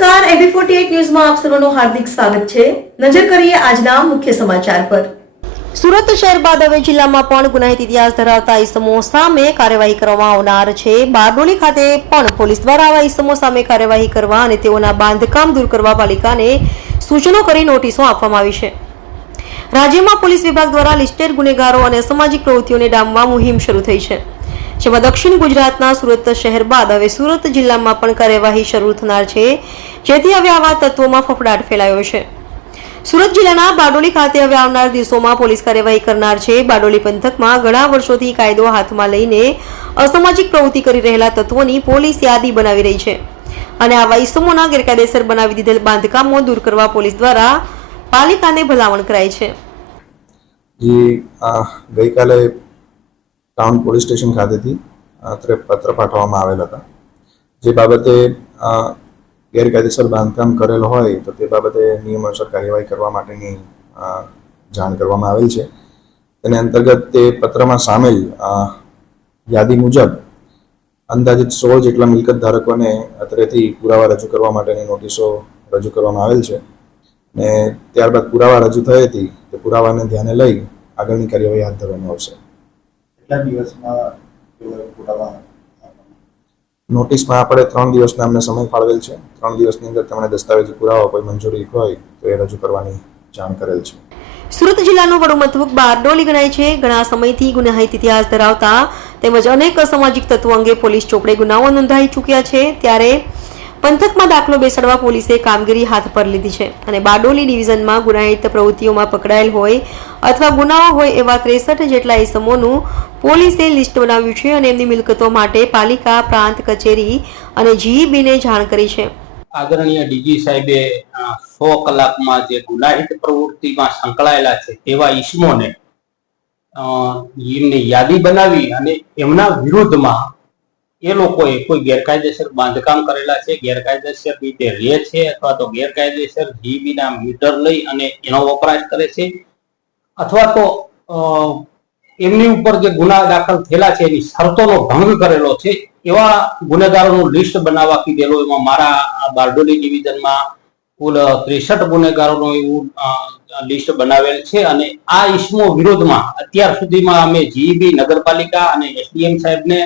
Forty ન્યૂઝમાં આપ સર્વનું હાર્દિક સ્વાગત છે. નજર કરીએ આજના મુખ્ય સમાચાર પર. સુરત શહેર બાદ હવે જિલ્લામાં પણ ગુનાહિત ઇતિહાસ ધરાવતા ઇસમો સામે કાર્યવાહી કરવામાં આવનાર છે. બારડોલી ખાતે પણ પોલીસ દ્વારા આવા ઇસમો સામે કાર્યવાહી કરવા અને તેઓના બાંધકામ દૂર કરવા પાલિકાને સૂચનો કરી નોટિસો આપવામાં આવી છે. રાજ્યમાં પોલીસ વિભાગ દ્વારા લિસ્ટેડ ગુનેગારો અને અસામાજિક પ્રવૃત્તિઓને ડામવા મુહિમ શરૂ થઈ છે. જેમાં દક્ષિણ ગુજરાતના સુરત શહેર બાદ હવે સુરત જિલ્લામાં પણ કાર્યવાહી શરૂ થનાર છે. જેથી હવે આવા તત્વોમાં ફફડાટ ફેલાયો છે. સુરત જિલ્લાના બારડોલી ખાતે હવે આવનાર દિવસોમાં પોલીસ કાર્યવાહી કરનાર છે. બારડોલી પંથકમાં ઘણા વર્ષોથી કાયદો હાથમાં લઈને અસામાજિક પ્રવૃત્તિ કરી રહેલા તત્વોની પોલીસ યાદી બનાવી રહી છે. અને આવા ઇસમોના ગેરકાયદેસર બનાવી દીધેલ બાંધકામો દૂર કરવા પોલીસ દ્વારા પાલિકાને ભલામણ કરાઈ છે. ગઈકાલે ટાઉન પોલીસ સ્ટેશન ખાતેથી પત્ર પાઠવવામાં આવેલ હતા. જે બાબતે ગેરકાયદેસર બાંધકામ કરેલ હોય તો તે બાબતે નિયમોસર કાર્યવાહી કરવા માટેની જાણ કરવામાં આવેલ છે. તેને અંતર્ગત તે પત્રમાં સામેલ યાદી મુજબ અંદાજિત સોળ જેટલા મિલકત ધારકોને અત્રેથી પુરાવા રજૂ કરવા માટેની નોટિસો રજૂ કરવામાં આવેલ છે. ને ત્યારબાદ પુરાવા રજૂ હતી તે પુરાવાને ધ્યાને લઈ આગળની કાર્યવાહી હાથ ધરવામાં આવશે. કેટલા દિવસમાં તેઓએ નોટિસમાં આપણે ત્રણ દિવસના અમને સમય ફાળવેલ છે. ત્રણ દિવસની અંદર તેમણે દસ્તાવેજી પુરાવા કોઈ મંજૂરી હોય તો એ રજૂ કરવાની જાણ કરેલ છે. સુરત જિલ્લાનું વડું મથક બારડોલી ગણાય છે. ઘણા સમયથી ગુનાહિત ઇતિહાસ ધરાવતા તેમજ અનેક અસામાજિક તત્વો અંગે પોલીસ ચોપડે ગુનાઓ નોંધાઈ ચૂક્યા છે. ત્યારે પંથકમાં દાખલો બેસાડવા પોલીસે કામગીરી હાથ પર લીધી છે અને બારડોલી ડિવિઝનમાં ગુનાહિત પ્રવૃત્તિઓમાં પકડાયેલ હોય અથવા ગુનાઓ હોય એવા ત્રેસઠ જેટલા એસમોનું પોલીસે લિસ્ટ બનાવ્યું છે અને એમની મિલકતો માટે પાલિકા, પ્રાંત, કચેરી અને જીઈબીને જાણ કરી છે. આદરણીય ડીજી સાહેબે સો કલાકમાં જે ગુનાહિત પ્રવૃત્તિમાં સંકળાયેલા છે એવા ઈસમોને એમની યાદી બનાવી અને એમના વિરુદ્ધમાં એ લોકોએ કોઈ ગેરકાયદેસર બાંધકામ કરેલા છે, ગેરકાયદેસર રીતે રહે છે અથવા તો ગેરકાયદેસર જીબીના મીટર લઈ અને એનો વપરાશ કરે છે? અથવા તો એમની ઉપર જે ગુના દાખલ થયેલા છે, એની શરતોનો ભંગ કરેલો છે, એવા ગુનેગારોનું લિસ્ટ બનાવવા કીધેલું, એમાં મારા બારડોલી ડિવિઝનમાં કુલ ત્રેસઠ ગુનેગારોનો એવું લિસ્ટ બનાવેલ છે અને આ ઇસમો વિરોધમાં અત્યાર સુધીમાં અમે જીઈબી નગરપાલિકા અને એસડીએમ સાહેબને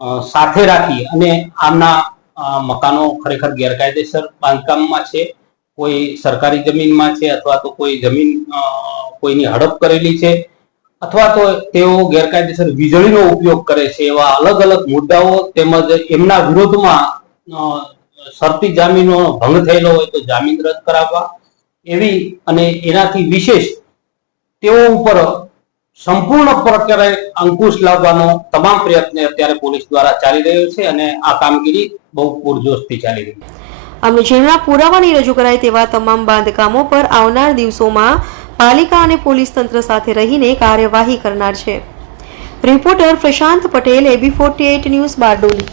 સાથે રાખી અને આમના મકાનો ખરેખર ગેરકાયદેસર બાંધકામમાં છે, કોઈ સરકારી જમીનમાં છે અથવા તો કોઈ જમીન કોઈની હડપ કરેલી છે અથવા તો તેઓ ગેરકાયદેસર વીજળીનો ઉપયોગ કરે છે એવા અલગ અલગ મુદ્દાઓ તેમજ એમના વિરોધમાં શરતી જામીનો ભંગ થયેલો હોય તો જામીન રદ કરાવવા એવી અને એનાથી વિશેષ તેઓ ઉપર સંપૂર્ણ પ્રકારે અંકુશ લાવવાનો તમામ પ્રયત્ન અત્યારે પોલીસ દ્વારા ચાલી રહ્યો છે અને આ કામગીરી બહુ પૂરજોશથી ચાલી રહી છે. અમે જેમના પુરાવાની રજૂ કરાય તેવા તમામ બાંધકામો પર આવનાર દિવસોમાં પાલિકા અને પોલીસ તંત્ર સાથે રહીને કાર્યવાહી કરનાર છે. Reporter Prashant Patel AB forty news Bardoli.